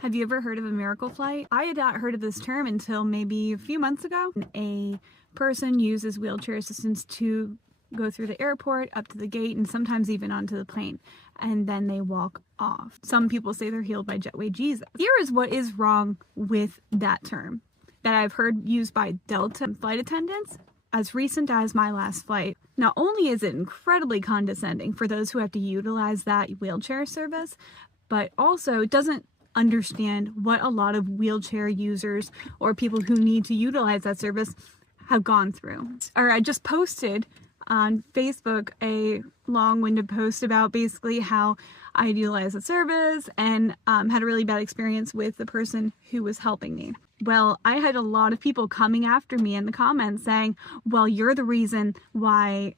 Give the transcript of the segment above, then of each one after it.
Have you ever heard of a miracle flight? I had not heard of this term until maybe a few months ago. A person uses wheelchair assistance to go through the airport, up to the gate, and sometimes even onto the plane, and then they walk off. Some people say they're healed by Jetway Jesus. Here is what is wrong with that term that I've heard used by Delta flight attendants as recent as my last flight. Not only is it incredibly condescending for those who have to utilize that wheelchair service, but also it doesn't understand what a lot of wheelchair users or people who need to utilize that service have gone through. Or I just posted on Facebook a long-winded post about basically how I utilized the service and had a really bad experience with the person who was helping me. Well, I had a lot of people coming after me in the comments saying, well, you're the reason why,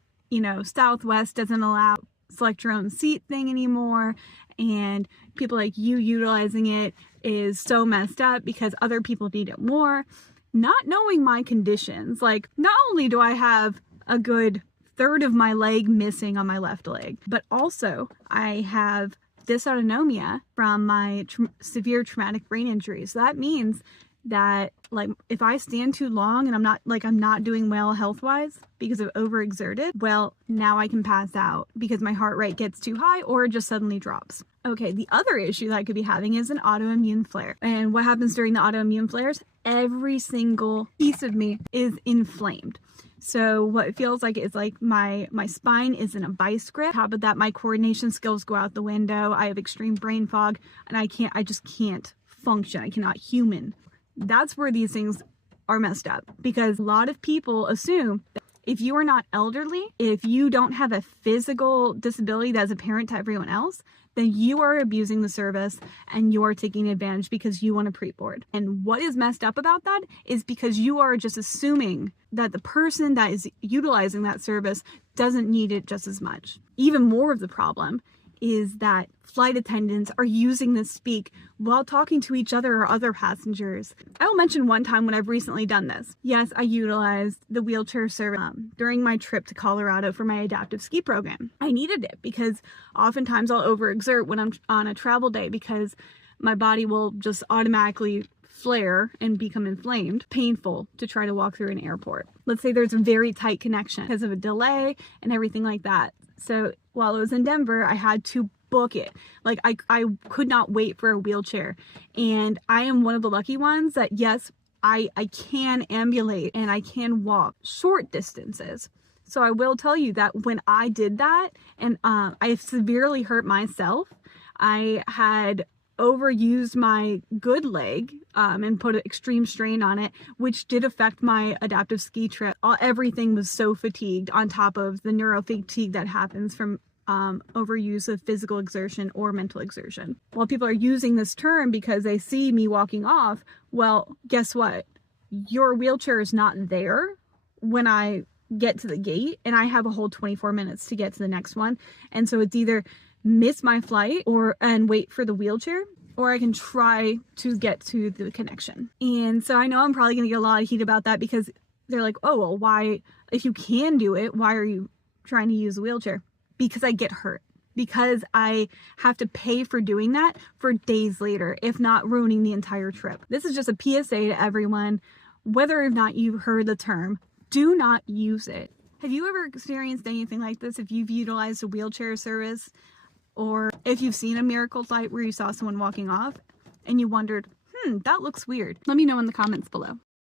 Southwest doesn't allow select your own seat thing anymore, and people like you utilizing it is so messed up because other people need it more. Not knowing my conditions, like not only do I have a good third of my leg missing on my left leg, but also I have dysautonomia from my severe traumatic brain injury. So that means that like if I stand too long and I'm not doing well health-wise because of overexerted, well, now I can pass out because my heart rate gets too high or it just suddenly drops. Okay, the other issue that I could be having is an autoimmune flare. And what happens during the autoimmune flares? Every single piece of me is inflamed. So what it feels like is like my spine is in a vice grip. On top of that, my coordination skills go out the window. I have extreme brain fog and I just can't function. I cannot human. That's where these things are messed up, because a lot of people assume that if you are not elderly, if you don't have a physical disability that's apparent to everyone else, then you are abusing the service and you are taking advantage because you want to pre-board. And what is messed up about that is because you are just assuming that the person that is utilizing that service doesn't need it just as much. Even more of the problem is that flight attendants are using this speak while talking to each other or other passengers. I will mention one time when I've recently done this. Yes, I utilized the wheelchair service during my trip to Colorado for my adaptive ski program. I needed it because oftentimes I'll overexert when I'm on a travel day because my body will just automatically flare and become inflamed. Painful to try to walk through an airport. Let's say there's a very tight connection because of a delay and everything like that. So while I was in Denver, I had to book it. Like I could not wait for a wheelchair. And I am one of the lucky ones that yes, I can ambulate and I can walk short distances. So I will tell you that when I did that and I severely hurt myself, I had overused my good leg and put an extreme strain on it, which did affect my adaptive ski trip. Everything was so fatigued on top of the neurofatigue that happens from overuse of physical exertion or mental exertion. While people are using this term because they see me walking off, well, guess what? Your wheelchair is not there when I get to the gate, and I have a whole 24 minutes to get to the next one. And so it's either miss my flight and wait for the wheelchair, or I can try to get to the connection. And so I know I'm probably gonna get a lot of heat about that because they're like, oh, well, why, if you can do it, why are you trying to use a wheelchair? Because I get hurt. Because I have to pay for doing that for days later, if not ruining the entire trip. This is just a PSA to everyone, whether or not you've heard the term, do not use it. Have you ever experienced anything like this? If you've utilized a wheelchair service, or if you've seen a miracle flight where you saw someone walking off and you wondered, that looks weird. Let me know in the comments below.